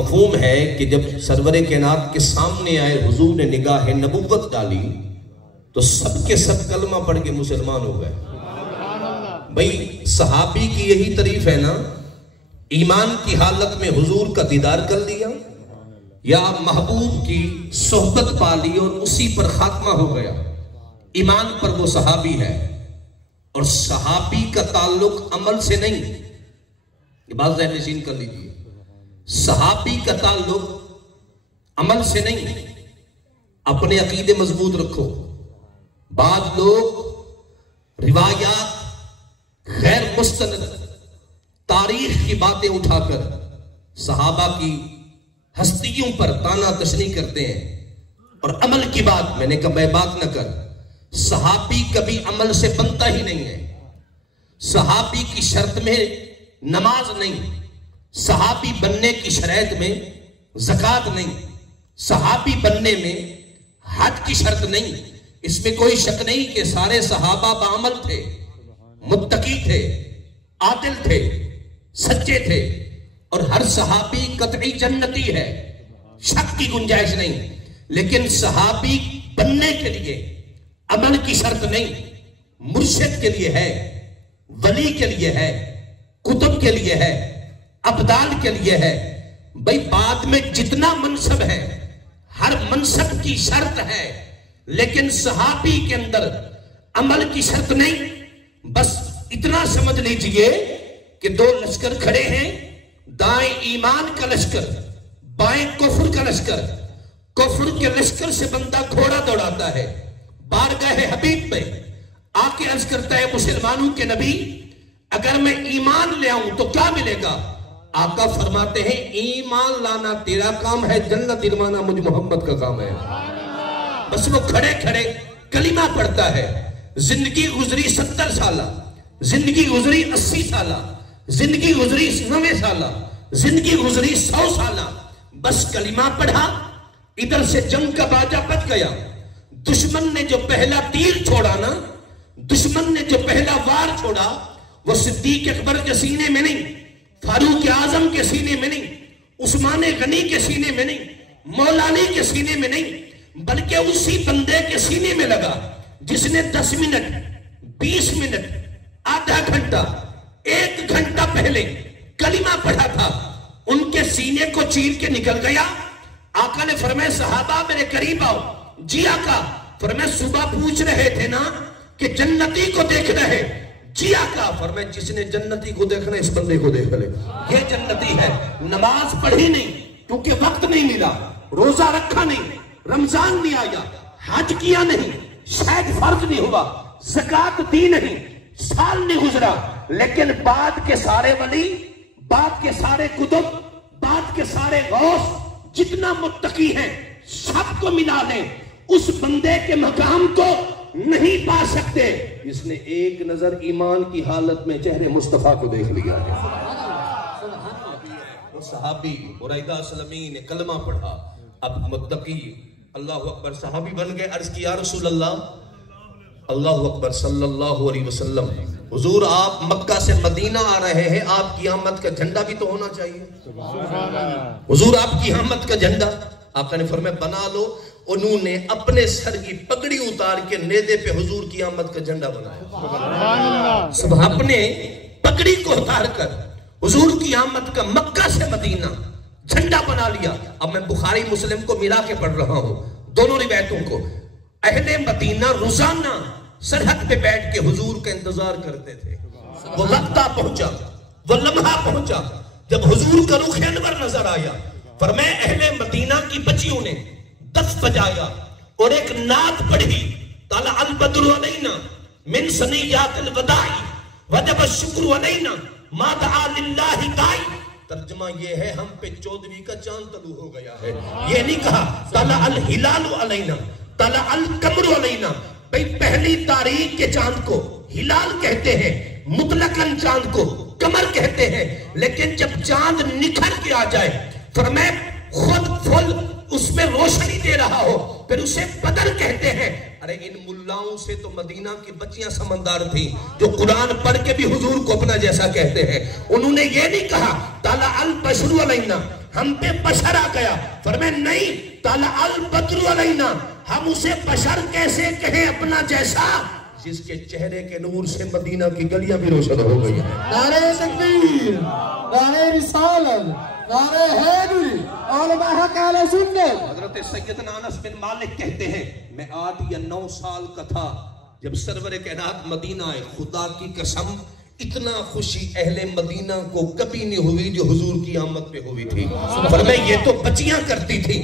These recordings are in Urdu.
مفہوم ہے کہ جب سرور کائنات کے سامنے آئے حضور نے نگاہ نبوت ڈالی تو سب کے سب کلمہ پڑھ کے مسلمان ہو گئے. بھئی صحابی کی یہی تعریف ہے نا، ایمان کی حالت میں حضور کا دیدار کر لیا یا محبوب کی صحبت پا لی اور اسی پر خاتمہ ہو گیا. ایمان پر وہ صحابی ہے. اور صحابی کا تعلق عمل سے نہیں، یہ بات ذہن نشین کر لیجیے. صحابی کا تعلق عمل سے نہیں. اپنے عقیدے مضبوط رکھو. بعض لوگ روایات غیر مستند تاریخ کی باتیں اٹھا کر صحابہ کی ہستیوں پر تانا تشنیع کرتے ہیں اور عمل کی بات، میں نے کہا میں بات نہ کر. صحابی کبھی عمل سے بنتا ہی نہیں ہے. صحابی کی شرط میں نماز نہیں، صحابی بننے کی شرائط میں زکوٰۃ نہیں، صحابی بننے میں حج کی شرط نہیں. اس میں کوئی شک نہیں کہ سارے صحابہ بعمل تھے، متقی تھے، عادل تھے، سچے تھے، اور ہر صحابی قطعی جنتی ہے، شک کی گنجائش نہیں. لیکن صحابی بننے کے لیے عمل کی شرط نہیں. مرشد کے لیے ہے، ولی کے لیے ہے، کتب کے لیے ہے، ابدال کے لیے ہے. بھئی بعد میں جتنا منصب ہے ہر منصب کی شرط ہے، لیکن صحابی کے اندر عمل کی شرط نہیں. بس اتنا سمجھ لیجئے کہ دو لشکر کھڑے ہیں، دائیں ایمان کا لشکر، بائیں کفر کا لشکر. کفر کے لشکر سے بندہ گھوڑا دوڑاتا ہے، بارگاہ حبیب میں آ کے عرض کرتا ہے مسلمانوں کے نبی اگر میں ایمان لے آؤں تو کیا ملے گا؟ آقا فرماتے ہیں ایمان لانا تیرا کام ہے، جنت دلوانا مجھ محمد کا کام ہے. بس وہ کھڑے کھڑے کلمہ پڑھتا ہے. زندگی گزری 70 سالہ، زندگی گزری 80 سالہ، زندگی گزری 90 سالہ، زندگی گزری 100 سالہ، بس کلمہ پڑھا. ادھر سے جنگ کا باجا بچ گیا. دشمن نے جو پہلا تیر چھوڑا نا، دشمن نے جو پہلا وار چھوڑا، وہ صدیق اکبر کے سینے میں نہیں، فاروق اعظم کے سینے میں نہیں، عثمان غنی کے سینے میں نہیں، مولا علی کے سینے میں نہیں، بلکہ اسی بندے کے سینے میں لگا جس نے 10 منٹ 20 منٹ آدھا گھنٹہ 1 گھنٹہ پہلے کلمہ پڑھا تھا. ان کے سینے کو چیر کے نکل گیا. آقا نے فرمایا صحابہ میرے قریب آؤ. جی آقا. فرمایا صبح پوچھ رہے تھے نا کہ جنتی کو دیکھ رہے. جی آقا. فرمایا جس نے جنتی کو دیکھنا اس بندے کو دیکھ لے، یہ جنتی ہے. نماز پڑھی نہیں کیونکہ وقت نہیں ملا، روزہ رکھا نہیں، رمضان نہیں آیا، حج کیا نہیں، شاید فرض نہیں ہوا، زکوٰۃ دی نہیں، سال نہیں گزرا. لیکن بعد کے سارے ولی، بعد کے سارے کتب، بعد کے سارے غوث جتنا متقی ہیں سب کو ملا لیں، اس بندے کے مقام کو نہیں پا سکتے اس نے ایک نظر ایمان کی حالت میں چہرے مصطفیٰ کو دیکھ لیا ہے. وہ صحابی برائدہ سلمی نے کلمہ پڑھا، اب متقی اللہ اکبر صحابی بن گئے. عرض کی یا رسول اللہ، اللہ اکبر صلی اللہ علیہ وسلم، حضور آپ مکہ سے مدینہ آ رہے ہیں، آپ کی آمد کا جھنڈا بھی تو ہونا چاہیے. حضور آپ کی آمد کا جھنڈا. آقا نے فرمایا بنا لو. انہوں نے اپنے سر کی پگڑی اتار کے نیزے پہ حضور کی آمد کا جھنڈا بنایا. سب اپنے پگڑی کو اتار کر حضور کی آمد کا مکہ سے مدینہ جھنڈا بنا لیا. اب میں بخاری مسلم کو ملا کے پڑھ رہا ہوں دونوں روایتوں کو. اہل مدینہ روزانہ سرحد پہ بیٹھ کے حضور کا انتظار کرتے تھے. وہ وقت پہنچا، وہ لمحہ پہنچا جب حضور کا رخ انور نظر آیا. فرمایا اہل مدینہ کی بچیوں نے دف بجایا اور ایک نعت پڑھی، طلع البدر علینا من ثنیات الوداع وجب الشکر علینا ما دعا للہ داعی. ترجمہ یہ ہے ہم پہ 14ویں کا چاند طلوع ہو گیا ہے. یہ نہیں کہا طلع الہلال علینا، طلع القمر علینا. بھئی پہلی تاریخ کے چاند کو ہلال کہتے ہیں، مطلقاً چاند کو قمر کہتے ہیں. لیکن جب چاند نکھر کے آ جائے، فرمائے خود فل اس میں روشنی دے رہا ہو، پھر اسے بدر کہتے ہیں. ارے ان ملاؤں سے تو مدینہ کی بچیاں سمندار تھیں جو قرآن پڑھ کے بھی حضور کو اپنا جیسا کہتے ہیں. انہوں نے یہ نہیں کہا طلع البشر علینا ہم پہ بشر آ گیا. فرمایا نہیں طلع البدر علینا, ہم اسے بشر کیسے کہیں اپنا جیسا جس کے چہرے کے نور سے مدینہ کی گلیاں بھی روشن ہو گئی. نعرہ تکبیر, نعرہ رسالت, نعرہ حیدری, علماء حق اہل سنت. حضرت سیدنا انس بن مالک کہتے ہیں میں 8 یا 9 سال کا تھا جب سرور کائنات مدینہ آئے. خدا کی قسم اتنا خوشی اہل مدینہ کو کبھی نہیں ہوئی جو حضور کی آمد پہ ہوئی تھی. فرمایا یہ تو بچیاں کرتی تھی,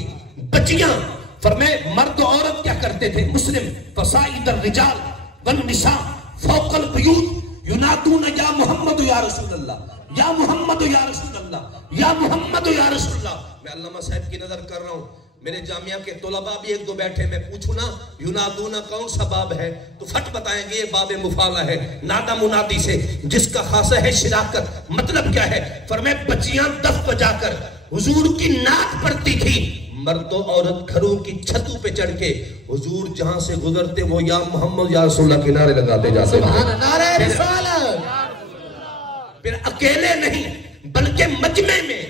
بچیاں. فرمایا مرد و عورت کیا کرتے تھے؟ مسلم فصائد الرجال والنساء فوق البیوت ینادون یا محمد یا رسول اللہ, یا محمد یا رسول اللہ, یا محمد یا رسول اللہ. میں علامہ صاحب کی نظر کر رہا ہوں, میرے جامعہ کے طلباء بھی 1-2 بیٹھے, میں پوچھوں نا ینادونا کون سا باب ہے تو فٹ بتائیں گے یہ باب مفالہ ہے, نادا منادی سے جس کا خاصہ ہے شراکت. مطلب کیا ہے؟ فرمایا بچیاں دف بجا کر حضور کی نعت پڑھتی تھی, مرد و عورت گھروں کی چھتوں پہ چڑھ کے حضور جہاں سے گزرتے وہ یا محمد یا رسول اللہ کے نعرے لگاتے جاتے تھے. پھر اکیلے نہیں بلکہ مجمع میں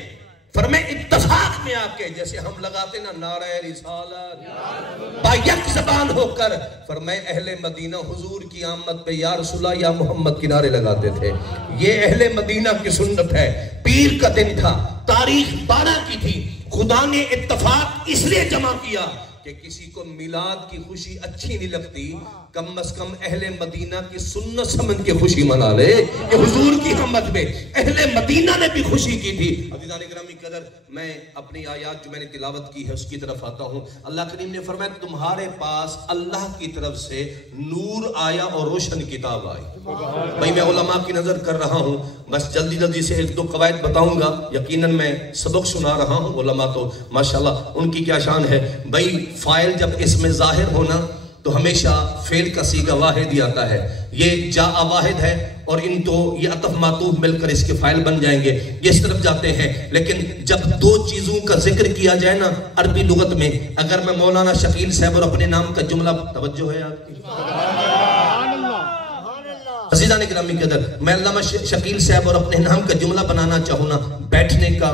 فرمایا اتفاق میں آ کے جیسے ہم لگاتے نا نعرہ رسالت با یک زبان ہو کر, فرمایا اہل مدینہ حضور کی آمد پہ یا رسول اللہ یا محمد کی نعرے لگاتے تھے. یہ اہل مدینہ کی سنت ہے. پیر کا دن تھا, تاریخ 12 کی تھی. خدا نے اتفاق اس لیے جمع کیا کہ کسی کو میلاد کی خوشی اچھی نہیں لگتی, کم از کم اہل مدینہ کی سنت سمجھ کے خوشی منا لے کہ حضور کی آمد میں اہل مدینہ نے بھی خوشی کی تھی. عزیزان گرامی قدر, میں اپنی آیات جو میں نے تلاوت کی ہے اس کی طرف آتا ہوں. اللہ کریم نے فرمایا تمہارے پاس اللہ کی طرف سے نور آیا اور روشن کتاب آئی. بھائی میں علماء کی نظر کر رہا ہوں, بس جلدی جلدی سے 1-2 قواعد بتاؤں گا. یقیناً میں سبق سنا رہا ہوں, علماء تو ماشاءاللہ ان کی کیا شان ہے. بھائی فائل جب اس میں ظاہر ہونا تو ہمیشہ فعل کا صیغہ واحد ہی آتا ہے. یہ جاء واحد ہے اور ان تو یہ عطف معطوف مل کر اس کے فائل بن جائیں گے, یہ اس طرف جاتے ہیں. لیکن جب 2 چیزوں کا ذکر کیا جائے نا عربی لغت میں, اگر میں مولانا شکیل صاحب اور اپنے نام کا جملہ, توجہ ہے آپ کی عزیزان گرامی قدر, میں علامہ شکیل صاحب اور اپنے نام کا جملہ بنانا چاہوں نا, بیٹھنے کا,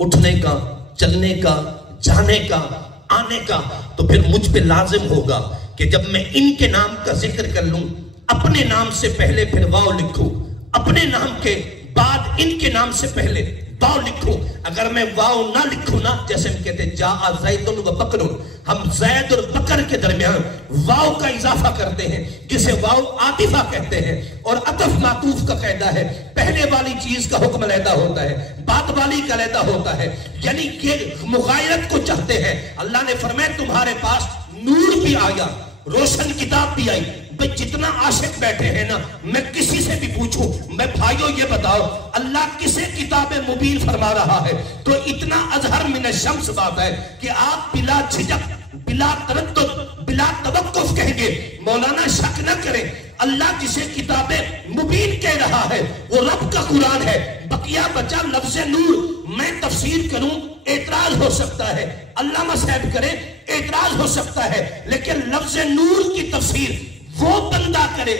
اٹھنے کا, چلنے کا, جانے کا, آنے کا, تو پھر مجھ پہ لازم ہوگا کہ جب میں ان کے نام کا ذکر کر لوں, اپنے نام سے پہلے پھر واو لکھوں, اپنے نام کے بعد ان کے نام سے پہلے واو لکھوں. اگر میں واو نہ لکھوں نا, جیسے ہم کہتے ہیں جاء زید و بکر, ہم زید اور بکر کے درمیان واو کا اضافہ کرتے ہیں جسے واو عاطفہ کہتے ہیں, اور عطف معطوف کا قاعدہ ہے پہلے والی چیز کا حکم علیحدہ ہوتا ہے, بعد والی کا علیحدہ ہوتا ہے. یعنی کہ مغایرت کو چاہتے ہیں. اللہ نے فرمایا تمہارے پاس نور بھی آیا, روشن کتاب بھی آئی. بھئی جتنا عاشق بیٹھے ہیں نا, میں کسی سے بھی پوچھوں, میں بھائیوں یہ بتاؤ اللہ کسے کتاب مبین فرما رہا ہے, تو اتنا اظہر من الشمس بات ہے کہ آپ بلا جھجک, بلا تردد, بلا توقف کہیں گے مولانا شک نہ کریں, اللہ جسے کتاب مبین کہہ رہا ہے وہ رب کا قرآن ہے. بقیہ بچا لفظ نور, میں تفسیر کروں اعتراض ہو سکتا ہے, علامہ صاحب کرے اعتراض ہو سکتا ہے, لیکن لفظ نور کی تفسیر وہ بندہ کرے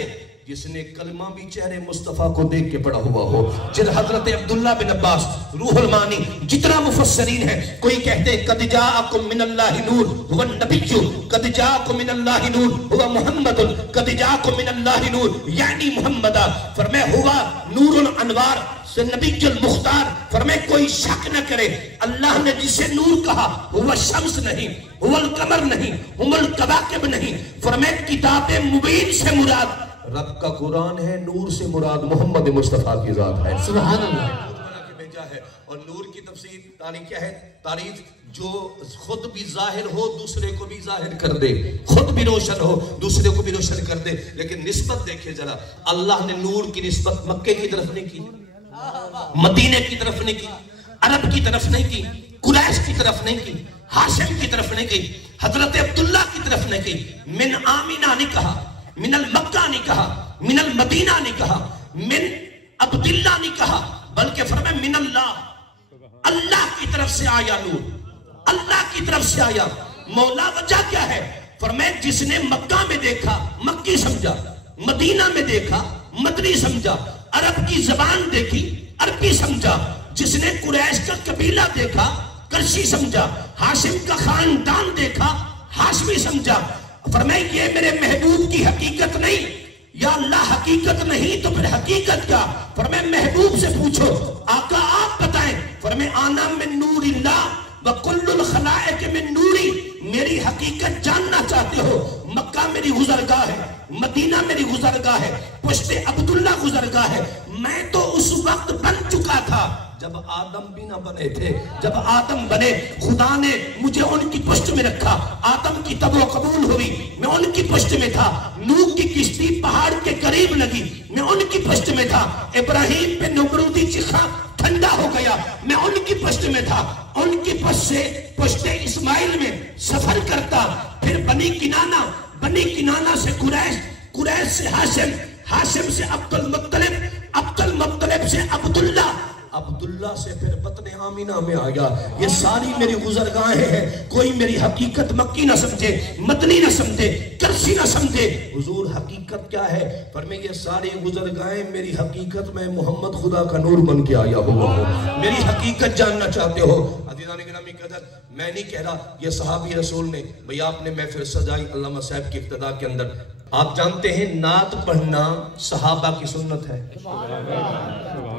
جس نے کلمہ بھی چہرے مصطفیٰ کو دیکھ کے پڑھا ہوا ہو. جن حضرت عبداللہ بن عباس, روح المانی, جتنا مفسرین ہیں, کوئی کہتے ہیں قد جاءکم من اللہ نور هو النبی, قد جاءکم من اللہ نور هو محمد, قد جاءکم من اللہ نور یعنی محمدہ. فرمائے ہوا نور الانوار سے نبی المختار. فرمائے کوئی شک نہ کرے, اللہ نے جسے نور کہا ہوا شمس نہیں, ہوا القمر نہیں, ہوا الکواکب نہیں. فرمائے کتاب مبین سے مراد رب کا قرآن ہے, نور سے مراد محمد مصطفیٰ کی ذات ہے. سبحان اللہ. اور نور کی تفسیر تعریف کیا ہے؟ تعریف جو خود بھی ظاہر ہو دوسرے کو بھی ظاہر کر دے, خود بھی روشن ہو دوسرے کو بھی روشن کر دے. لیکن نسبت دیکھیں ذرا, اللہ نے نور کی نسبت مکے کی طرف نہیں کی, مدینے کی طرف نہیں کی, عرب کی طرف نہیں کی, قریش کی طرف نہیں کی, ہاشم کی طرف نہیں کی, حضرت عبداللہ کی طرف نہیں کی. من آمینہ نہیں کہا, من المکہ نہیں کہا, من المدینہ نہیں کہا, من عبداللہ نہیں کہا, بلکہ فرمائے من اللہ, اللہ کی طرف سے آیا نور, اللہ کی طرف سے آیا. مولا وجہ کیا ہے؟ فرمائے جس نے مکہ میں دیکھا مکی سمجھا, مدینہ میں دیکھا مدنی سمجھا, عرب کی زبان دیکھی عربی سمجھا, جس نے قریش کا قبیلہ دیکھا کرشی سمجھا، ہاشم کا خاندان دیکھا ہاشمی سمجھا، فرمایا یہ میرے محبوب کی حقیقت نہیں۔ یا اللہ حقیقت نہیں تو پھر حقیقت کیا؟ فرمایا محبوب سے پوچھو، آقا آپ بتائیں۔ فرمایا آنا من نور اللہ وکل الخلائق من نوری، میری حقیقت جاننا چاہتے ہو؟ مکہ میری گزرگاہ ہے، مدینہ میری گزرگاہ ہے، پشت عبداللہ گزرگاہ ہے۔ میں تو اس وقت بن چکا تھا جب آدم بھی نہ بنے تھے۔ جب آدم بنے خدا نے مجھے ان کی پشت میں رکھا، آدم کی تب و قبول ہوئی، میں ان کی پشت میں تھا۔ نوح کی کشتی پہاڑ کے قریب لگی، میں ان کی پشت میں تھا۔ ابراہیم پہ نمرودی چکھا ٹھنڈا ہو گیا، میں ان کی پشت میں تھا۔ ان کی پشت سے پشت اسماعیل میں سفر کرتا، پھر بنی کنانہ، بنی کنانہ سے قریش، قریش سے ہاشم، ہاشم سے عبد المطلب، عبد المطلب سے عبداللہ، عبداللہ سے پھر بطن آمینہ میں آیا۔ یہ ساری میری گزرگاہیں ہیں، کوئی میری حقیقت مکی نہ سمجھے، مدنی نہ سمجھے، کرسی نہ سمجھے۔ حضور حقیقت کیا ہے؟ فرمائے یہ ساری گزرگاہیں میری حقیقت میں محمد خدا کا نور بن کے آیا ہوا ہوں۔ میری حقیقت جاننا چاہتے ہو؟ عزیزان گرامی قدر، میں نہیں کہہ رہا، یہ صحابی رسول نے بھئی آپ نے محفل سجائی علامہ صاحب کی ابتدا کے اندر۔ آپ جانتے ہیں نعت پڑھنا صحابہ کی سنت ہے۔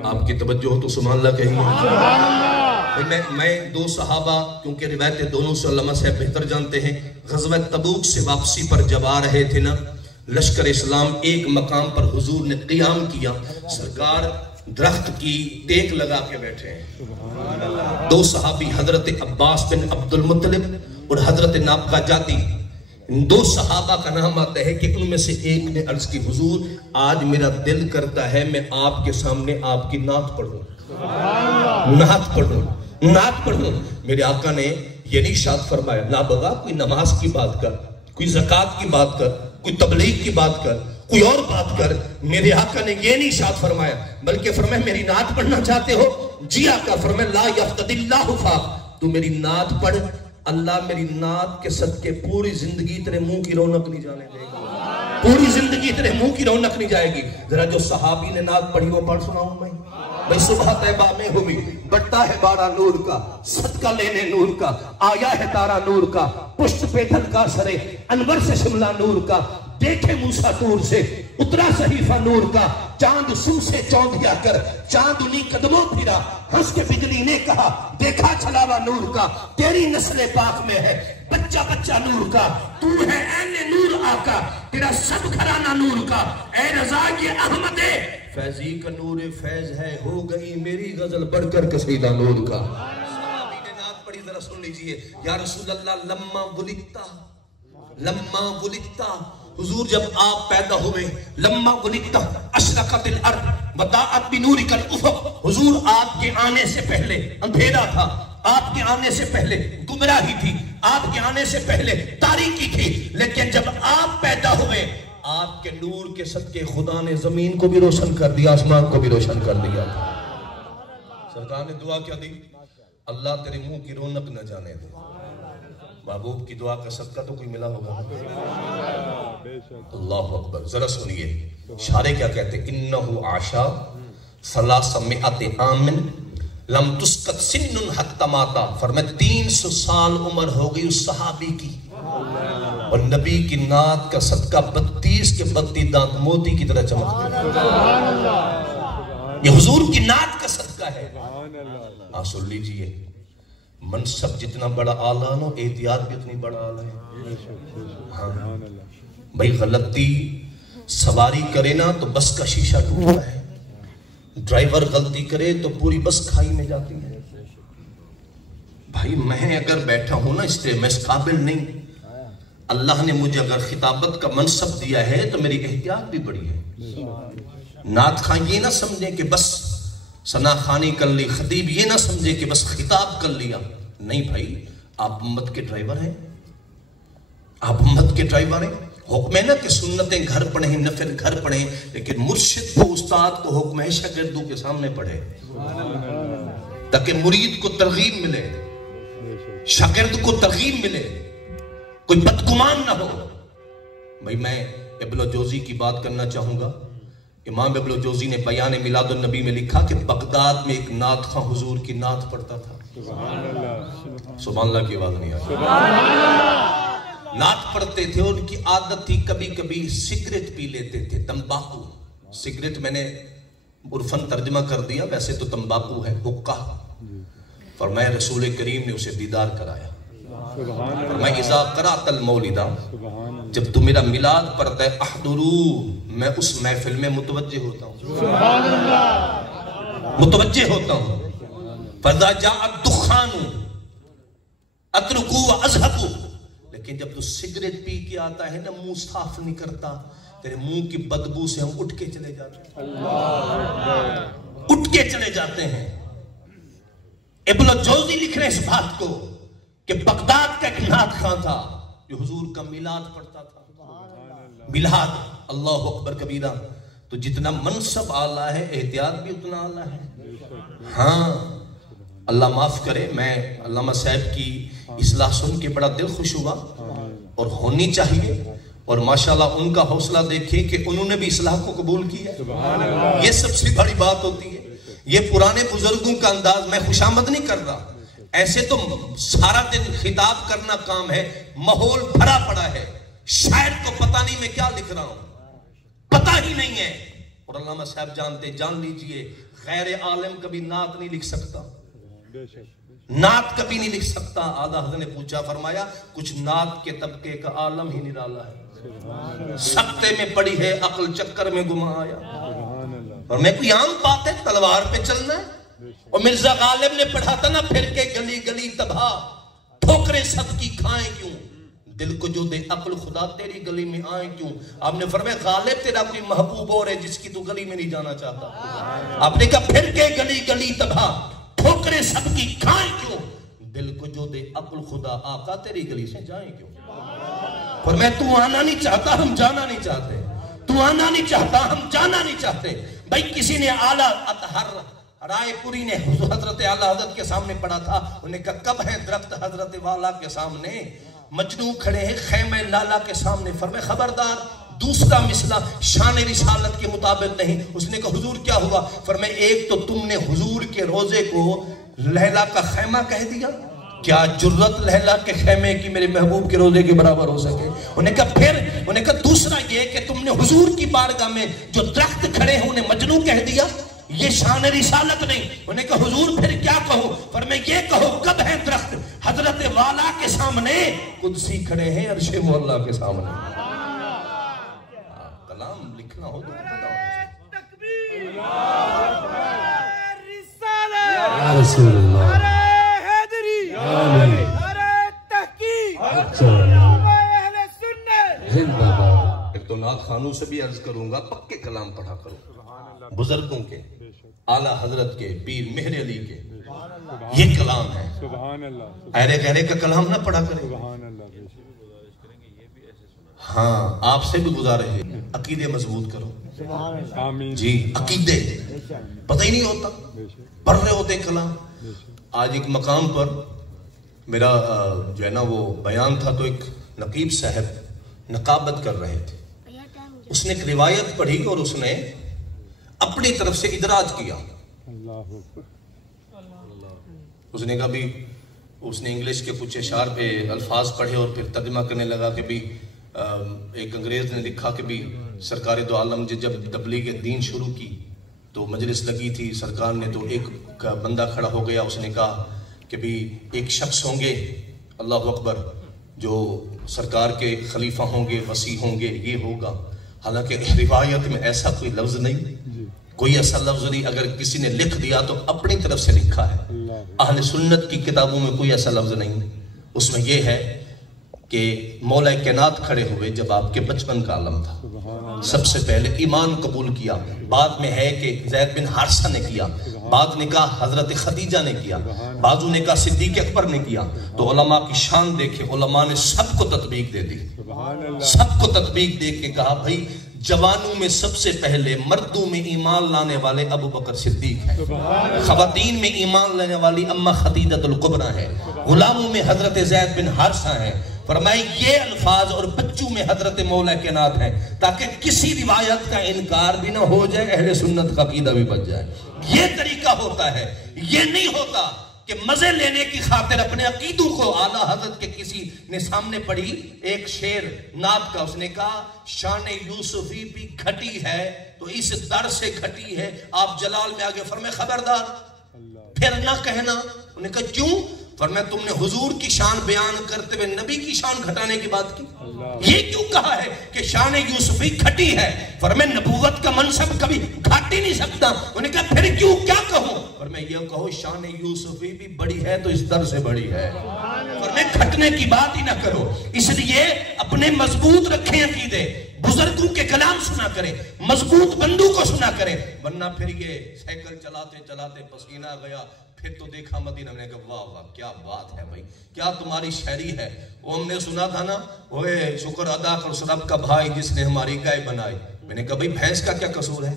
آپ کی توجہ ہو تو سبحان اللہ کہیے۔ میں دو صحابہ، کیونکہ روایتیں دونوں سے علامہ صاحب بہتر جانتے ہیں، غزوہ تبوک سے واپسی پر جب آ رہے تھے نا، لشکر اسلام ایک مقام پر حضور نے قیام کیا، سرکار درخت کی ٹیک لگا کے بیٹھے ہیں۔ دو صحابی حضرت عباس بن عبد المطلب اور حضرت نابغہ جاتی، ان دو صحابہ کا نام آتا ہے کہ ان میں سے ایک نے عرض کی حضور آج میرا دل کرتا ہے میں آپ کے سامنے آپ کی نعت پڑھوں، نعت پڑھوں، نعت پڑھوں۔ میرے آقا نے یہ نہیں ارشاد فرمایا نابغہ کوئی نماز کی بات کر، کوئی زکوٰۃ کی بات کر، کوئی تبلیغ کی بات کر، کوئی اور بات کر۔ میرے آقا نے یہ نہیں ارشاد فرمایا، بلکہ فرمایا میری نعت پڑھنا چاہتے ہو؟ جی آقا۔ فرمایا لا یفتد اللہ فاک، تو میری نعت پڑھ، اللہ میری نعت کے صدقے پوری زندگی تیرے منہ کی رونق نہیں جانے دے گا، پوری زندگی تیرے منہ کی رونق نہیں جائے گی۔ ذرا جو صحابی نے نعت پڑھی وہ پڑھ سناؤں میں۔ بھئی صبح طیبہ میں ہوئی، بڑھتا ہے بارہ نور کا، صدقہ لینے نور کا، آیا ہے تارا نور کا، پشت پہ دھلکا سرے انور سے شملہ نور کا، دیکھے موسیٰ طور سے اترا صحیفہ نور کا، چاند سم سے چوندیا کر چاند انہی قدموں پھرا، ہنس کے بجلی نے کہا دیکھا چھلاوا نور کا، تیری نسل پاک میں ہے بچہ بچہ نور کا، تو ہے این نور آقا، تیرا سب گھرانہ نور کا، اے رضا یہ احمد فیضی کا نور فیض ہے، ہو گئی میری غزل بڑھ کر قصیدہ نور کا۔ صحابی نے نعت پڑھی، ذرا سن لیجئے۔ یا رسول اللہ لما ولدتا، لما ولدتا، حضور جب آپ پیدا ہوئے، لما ولدتا اشرقت الارض وضاءت بنورک الافق، حضور آپ کے آنے سے پہلے اندھیرا تھا، آپ کے آنے سے پہلے گمراہی تھی، آپ کے آنے سے پہلے تاریکی تھی، لیکن جب آپ پیدا ہوئے آپ کے نور کے صدقے خدا نے زمین کو بھی روشن کر دیا، آسمان کو بھی روشن کر دیا۔ سرکار نے دعا کیا دی؟ اللہ تیرے منہ کی رونق نہ جانے دے۔ محبوب کی دعا کا صدقہ تو کوئی ملا ہوگا۔ اللہ اکبر، ذرا سنیے شارع کیا کہتے ہیں، انہو عاشا ثلاث مئات آمن لم تسقط سن حتی ماتا، فرمائے 300 سال عمر ہو گئی اس صحابی کی، اور نبی کی نعت کا صدقہ 32 کے 32 دانت موتی کی طرح چمکتے ہیں۔ یہ حضور کی نعت کا صدقہ ہے۔ آپ سن لیجئے، منصب جتنا بڑا آلہ نو احتیاط بھی اتنی بڑا آلہ ہے۔ بھئی غلطی سواری کرے نا تو بس کا شیشہ ٹوٹتا ہے، ڈرائیور غلطی کرے تو پوری بس کھائی میں جاتی ہے۔ بھائی میں اگر بیٹھا ہوں نا اس طرح، میں اس قابل نہیں، اللہ نے مجھے اگر خطابت کا منصب دیا ہے تو میری احتیاط بھی بڑی ہے۔ نعت خان یہ نہ سمجھے کہ بس ثنا خوانی کر لی، خطیب یہ نہ سمجھے کہ بس خطاب کر لیا، نہیں بھائی آپ امت کے ڈرائیور ہیں، آپ امت کے ڈرائیور ہیں۔ حکم ہے نا کہ سنتیں گھر پڑھیں، نفل گھر پڑھیں، لیکن مرشد کو استاد کو حکم ہے شاگردوں کے سامنے پڑھے تاکہ مرید کو ترغیب ملے، شاگرد کو ترغیب ملے، کوئی بدگمان نہ ہو۔ بھئی میں ابن جوزی کی بات کرنا چاہوں گا، امام ابن جوزی نے بیان میلاد النبی میں لکھا کہ بغداد میں ایک نعت خواں حضور کی نعت پڑھتا تھا. سبحان اللہ کی آواز نہیں آئی. نعت پڑھتے تھے. ان کی عادت تھی کبھی کبھی سگریٹ پی لیتے تھے, تمباکو. سگریٹ میں نے عرفاً ترجمہ کر دیا, ویسے تو تمباکو ہے, حقہ. فرمایا رسول کریم نے اسے دیدار کرایا. فرمایا اذا قرأت المولدہ, جب تو میرا میلاد پڑھتا ہے, احضروا, میں اس محفل میں متوجہ ہوتا ہوں, متوجہ ہوتا ہوں. فَإِذَا جَاءَ الدُّخَانُ أَتْرُكُوا وَأَذْهَبُوا, لیکن جب تو سگریٹ پی کے آتا ہے نا, منہ صاف نہیں کرتا, تیرے منہ کی بدبو سے ہم اٹھ کے چلے جاتے ہیں, اٹھ کے چلے جاتے ہیں. ابن جوزی لکھ رہے اس بات کو کہ بغداد کا ایک نعت خواں تھا جو حضور کا میلاد پڑھتا تھا. میلاد, اللہ اکبر کبیرہ. تو جتنا منصب اعلیٰ ہے, احتیاط بھی اتنا اعلیٰ ہے. ہاں اللہ معاف کرے, میں علامہ صاحب کی اصلاح سن کے بڑا دل خوش ہوا, اور ہونی چاہیے. اور ماشاءاللہ ان کا حوصلہ دیکھیں کہ انہوں نے بھی اصلاح کو قبول کیا. یہ سب سے بڑی بات ہوتی ہے. یہ پرانے بزرگوں کا انداز, میں خوشامد نہیں کر رہا, ایسے تو سارا دن خطاب کرنا کام ہے, ماحول بھرا پڑا ہے, شاعر کو پتہ نہیں میں کیا لکھ رہا ہوں, پتہ ہی نہیں ہے. اور علامہ صاحب جانتے, جان لیجئے, غیر عالم کبھی نعت نہیں لکھ سکتا, نعت کبھی نہیں لکھ سکتا. اعلیٰ حضرت نے پوچھا, فرمایا کچھ نعت کے طبقے کا عالم ہی نرالا ہے, سکتے میں پڑی ہے عقل, چکر میں گما آیا. اور میں کوئی عام بات ہے, تلوار پہ چلنا ہے. اور مرزا غالب نے پڑھا تھا نا, پھر کے گلی گلی تباہ, ٹھوکریں سب کی کھائیں کیوں, دل کو جو دے عقل خدا تیری گلی میں آئیں کیوں. آپ نے فرمایا غالب تیرا کوئی محبوب اور ہے جس کی تو گلی میں نہیں جانا چاہتا. آپ نے کہا پھر کے گلی گلی تباہ, ٹھوکریں سب کی کھائیں کیوں, دل کو جو دے عقل خدا آقا تیری گلی سے جائیں کیوں. فرمایا تو آنا نہیں چاہتا, ہم جانا نہیں چاہتے, تو آنا نہیں چاہتا, ہم جانا نہیں چاہتے. بھائی کسی نے اعلیٰ اطہر رائے پوری نے حضرت اعلیٰ حضرت کے سامنے پڑھا تھا, انہیں کہا کب ہے درخت حضرت والا کے سامنے, مجنو کھڑے ہیں خیمہ لالا کے سامنے. فرمائے خبردار, دوسرا مثلا شان رسالت کے مطابق نہیں. اس نے کہا حضور کیا ہوا؟ فرمائے ایک تو تم نے حضور کے روزے کو لیلا کا خیمہ کہہ دیا, کیا جرت لیلا کے خیمے کی میرے محبوب کے روزے کے برابر ہو سکے؟ انہیں کہا پھر, انہیں کہا دوسرا یہ کہ تم نے حضور کی بارگاہ میں جو درخت کھڑے ہیں انہیں مجنو کہہ دیا, یہ شان رسالت نہیں. انہیں کہا حضور پھر کیا کہو؟ فرمائے یہ کہو کب ہے درخت حضرت والا کے سامنے, قدسی کھڑے ہیں عرش مولا کے سامنے. کلام لکھنا ہو تو رسول اللہ, ایک تو نعت خانوں سے بھی عرض کروں گا, پکے کلام پڑھا کرو, بزرگوں کے, اعلیٰ حضرت کے, پیر مہر علی کے, یہ کلام ہے. ایرے گہرے کا کلام نہ پڑھا کرے. ہاں آپ سے بھی گزارے ہیں, عقیدے مضبوط کرو. جی عقیدے پتہ ہی نہیں ہوتا, پڑھ رہے ہوتے کلام. آج ایک مقام پر میرا جو ہے نا وہ بیان تھا, تو ایک نقیب صاحب نقابت کر رہے تھے. اس نے ایک روایت پڑھی اور اس نے اپنی طرف سے ادراج کیا. اس نے کہا بھی, اس نے انگلش کے کچھ اشعار پہ الفاظ پڑھے اور پھر ترجمہ کرنے لگا کہ بھی ایک انگریز نے لکھا کہ بھی سرکار دو عالم جب تبلیغ دین شروع کی تو مجلس لگی تھی, سرکار نے تو ایک بندہ کھڑا ہو گیا, اس نے کہا کہ بھی ایک شخص ہوں گے, اللہ اکبر, جو سرکار کے خلیفہ ہوں گے, وسیع ہوں گے, یہ ہوگا. حالانکہ روایت میں ایسا کوئی لفظ نہیں, کوئی ایسا لفظ نہیں. اگر کسی نے لکھ دیا تو اپنی طرف سے لکھا ہے. اہل سنت کی کتابوں میں کوئی ایسا لفظ نہیں. اس میں یہ ہے کہ مولا کائنات کھڑے ہوئے جب آپ کے بچپن کا عالم تھا, سب سے پہلے ایمان قبول کیا. بعد میں ہے کہ زید بن حارثہ نے کیا, بعد نے کہا حضرت خدیجہ نے کیا, بعضوں نے کہا صدیق اکبر نے کیا. تو علماء کی شان دیکھے, علماء نے سب کو تطبیق دے دی, سب کو تطبیق دے کے کہا بھائی جوانوں میں سب سے پہلے مردوں میں ایمان لانے والے ابو بکر صدیق ہیں, خواتین میں ایمان لانے والی اماں خدیجہ الکبریٰ ہیں, غلاموں میں حضرت زید بن حارثہ ہیں, فرمائے یہ الفاظ اور بچوں میں حضرت مولا کائنات ہیں تاکہ کسی روایت کا انکار بھی نہ ہو جائے، اہل سنت کا عقیدہ بھی بچ جائے. یہ طریقہ ہوتا ہے. یہ نہیں ہوتا کہ مزے لینے کی خاطر اپنے عقیدوں کو. اعلیٰ حضرت کے کسی نے سامنے پڑھی ایک شعر نعت کا، اس نے کہا شان یوسفی بھی گھٹی ہے تو اس در سے گھٹی ہے. آپ جلال میں آگے فرمائے خبردار پھر نہ کہنا. انہوں نے کہا کیوں؟ فرمایا تم نے حضور کی شان بیان کرتے ہوئے نبی کی شان گھٹانے کی بات کی. یہ کیوں کہا ہے کہ شان یوسفی گھٹی ہے؟ فرمایا نبوت کا منصب کبھی گھٹ ہی نہیں سکتا. انہوں نے کہا پھر کیوں کیا کہوں؟ فرمایا یہ کہو شان یوسفی بھی بڑی ہے تو اس در سے بڑی ہے. فرمایا گھٹنے کی بات ہی نہ کرو. اس لیے اپنے مضبوط رکھیں عقیدے، بزرگوں کے کلام سنا کریں، مضبوط بندوں کو سنا کریں، ورنہ پھر یہ سائیکل چلاتے چلاتے پسینہ گیا، پھر تو دیکھا مدینہ میں نے کہا واہ واہ کیا بات ہے بھائی، کیا تمہاری شاعری ہے. وہ ہم نے سنا تھا نا، وہ شکر ادا کر اس رب کا بھائی جس نے ہماری گائے بنائی. میں نے کہا بھائی بھینس کا کیا قصور ہے؟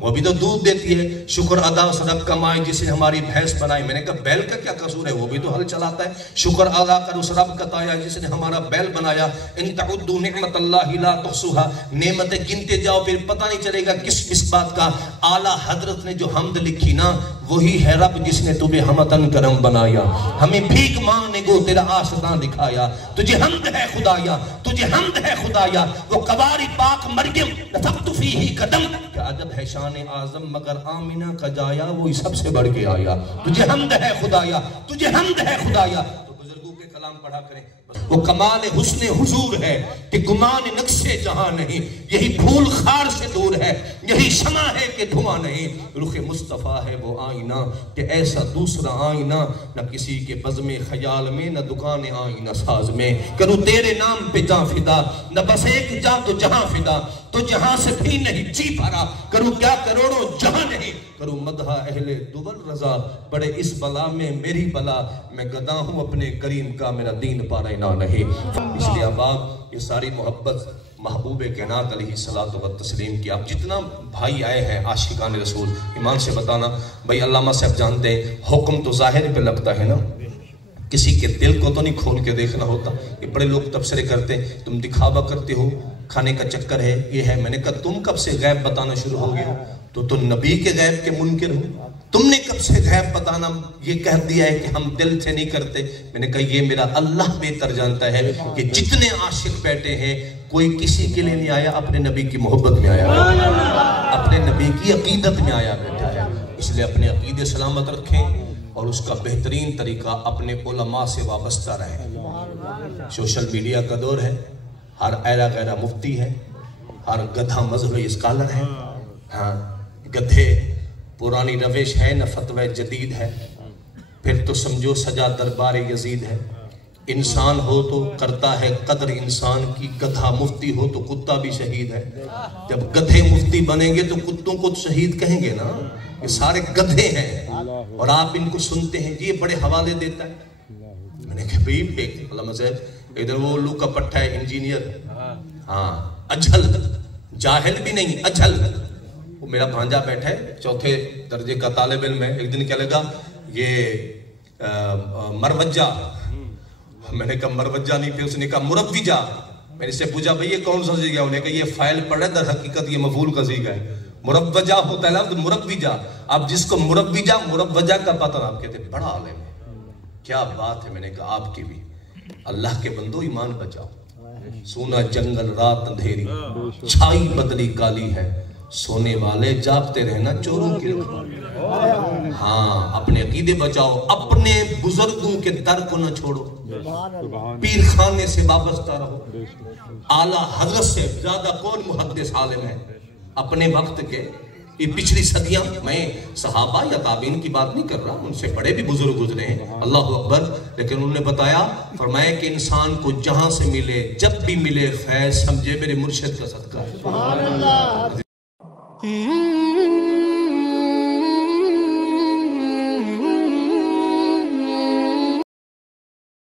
وہ بھی تو دودھ دیتی ہے. شکر ادا اس رب کا مائی جس نے ہماری بھینس بنائی. میں نے کہا بیل کا کیا قصور ہے؟ وہ بھی تو ہل چلاتا ہے. شکر ادا کر اس رب کا تایا جس نے ہمارا بیل بنایا. ان تعدوا نعمت اللہ لا تحصوها، نعمتیں گنتے جاؤ پھر پتہ نہیں چلے گا کس بات کا. اعلیٰ حضرت نے جو حمد لکھی نا، وہی ہے رب جس نے تمہیں حمدن کرم بنایا، ہمیں بھیک مانگنے کو تیرا آسداں دکھایا. تجھے حمد ہے خدایا، تجھے حمد ہے خدایا. وہ قواری پاک مریم نفخت فیہ قدم، کیا عجب ہے شان اعظم مگر آمینہ کا جایا وہی سب سے بڑھ کے آیا. تجھے حمد ہے خدایا، تجھے حمد ہے خدایا. تو بزرگوں کے کلام پڑھا کریں. وہ کمال حسن حضور ہے کہ گمان نقش جہاں نہیں، یہی پھول خار سے دور ہے، یہی شمع ہے کہ دھواں نہیں. رخ مصطفیٰ ہے وہ آئینہ کہ ایسا دوسرا آئینہ نہ کسی کے بزم خیال میں، نہ دکان آئینہ ساز میں. کروں تیرے نام پہ جاں فدا، نہ بس ایک جاں تو جہاں فدا، تو جہاں سے بھی نہیں جی بھرا. کروں کیا کروڑوں جہاں نہیں، کروں مدح اہل دول رضا، پڑے اس بلا میں میری بلا. میں گدا ہوں اپنے کریم کا، میرا دین پا رہنا نہیں. اس لیے اب آپ یہ ساری محبت محبوب کائنات علیہ الصلوۃ والتسلیم کی. آپ جتنا بھائی آئے ہیں عاشقان رسول، ایمان سے بتانا بھائی. علامہ صاحب جانتے ہیں حکم تو ظاہر پہ لگتا ہے نا، کسی کے دل کو تو نہیں کھول کے دیکھنا ہوتا. یہ بڑے لوگ تبصرے کرتے ہیں تم دکھاوا کرتے ہو، کھانے کا چکر ہے، یہ ہے. میں نے کہا تم کب سے غیب بتانا شروع ہو گیا؟ تو نبی کے غیب کے منکر ہو. تم نے کب سے غیب بتانا یہ کہہ دیا ہے کہ ہم دل سے نہیں کرتے؟ میں نے کہا یہ میرا اللہ بہتر جانتا ہے کہ جتنے عاشق بیٹھے ہیں کوئی کسی کے لیے نہیں آیا، اپنے نبی کی محبت میں آیا، اپنے نبی کی عقیدت میں آیا بیٹھا ہے. اس لیے اپنے عقیدے سلامت رکھیں اور اس کا بہترین طریقہ اپنے علماء سے وابستہ رہیں. سوشل میڈیا کا دور ہے، ہر ایرا غیرہ مفتی ہے، ہر گدھا مذہبی اسکالر ہے. ہاں گدھے پرانی روش ہے نہ فتوہ جدید ہے. پھر تو سمجھو سجا دربار یزید ہے. انسان ہو تو کرتا ہے قدر انسان کی، گدھا مفتی ہو تو کتا بھی شہید ہے. جب گدھے مفتی بنیں گے تو کتوں کو شہید کہیں گے نا. یہ سارے گدھے ہیں اور آپ ان کو سنتے ہیں. یہ بڑے حوالے دیتا ہے. میں نے کہا بھئی ایک علامہ صاحب ادھر وہ الو کا پٹھا ہے انجینئر، ہاں اجھل، جاہل بھی نہیں اجھل. وہ میرا بھانجا بیٹھا ہے 4تھے درجے کا طالب علم ہے. ایک دن کیا لگا یہ مروجہ. میں نے کہا مروجہ نہیں، پھر اس نے کہا مروجہ. میں نے سے پوچھا بھئی یہ کون سا صیغہ ہے؟ انہوں نے کہا یہ فاعل پڑھ رہا ہے، در حقیقت یہ مفعول کا صیغہ ہے. مروجہ ہوتا ہے لفظ مروجہ. اب جس کو مروجہ کا پتہ آپ کہتے ہیں بڑا عالم ہے. کیا بات ہے. میں نے کہا آپ کی بھی. اللہ کے بندو ایمان بچاؤ. سونا جنگل رات اندھیری، چھائی بدلی کالی ہے، سونے والے جاگتے رہنا چوروں کی رکھوالی. ہاں اپنے عقیدے بچاؤ، اپنے بزرگوں کے در کو نہ چھوڑو، پیر خانے سے وابستہ رہو. اعلیٰ حضرت سے زیادہ کون محدث عالم ہے اپنے وقت کے؟ یہ پچھلی صدیاں، میں صحابہ یا تابعین کی بات نہیں کر رہا، ان سے بڑے بھی بزرگ گزرے ہیں، اللہ اکبر. لیکن انہوں نے بتایا، فرمایا کہ انسان کو جہاں سے ملے جب بھی ملے فیض سمجھے میرے مرشد کا صدقہ ہے.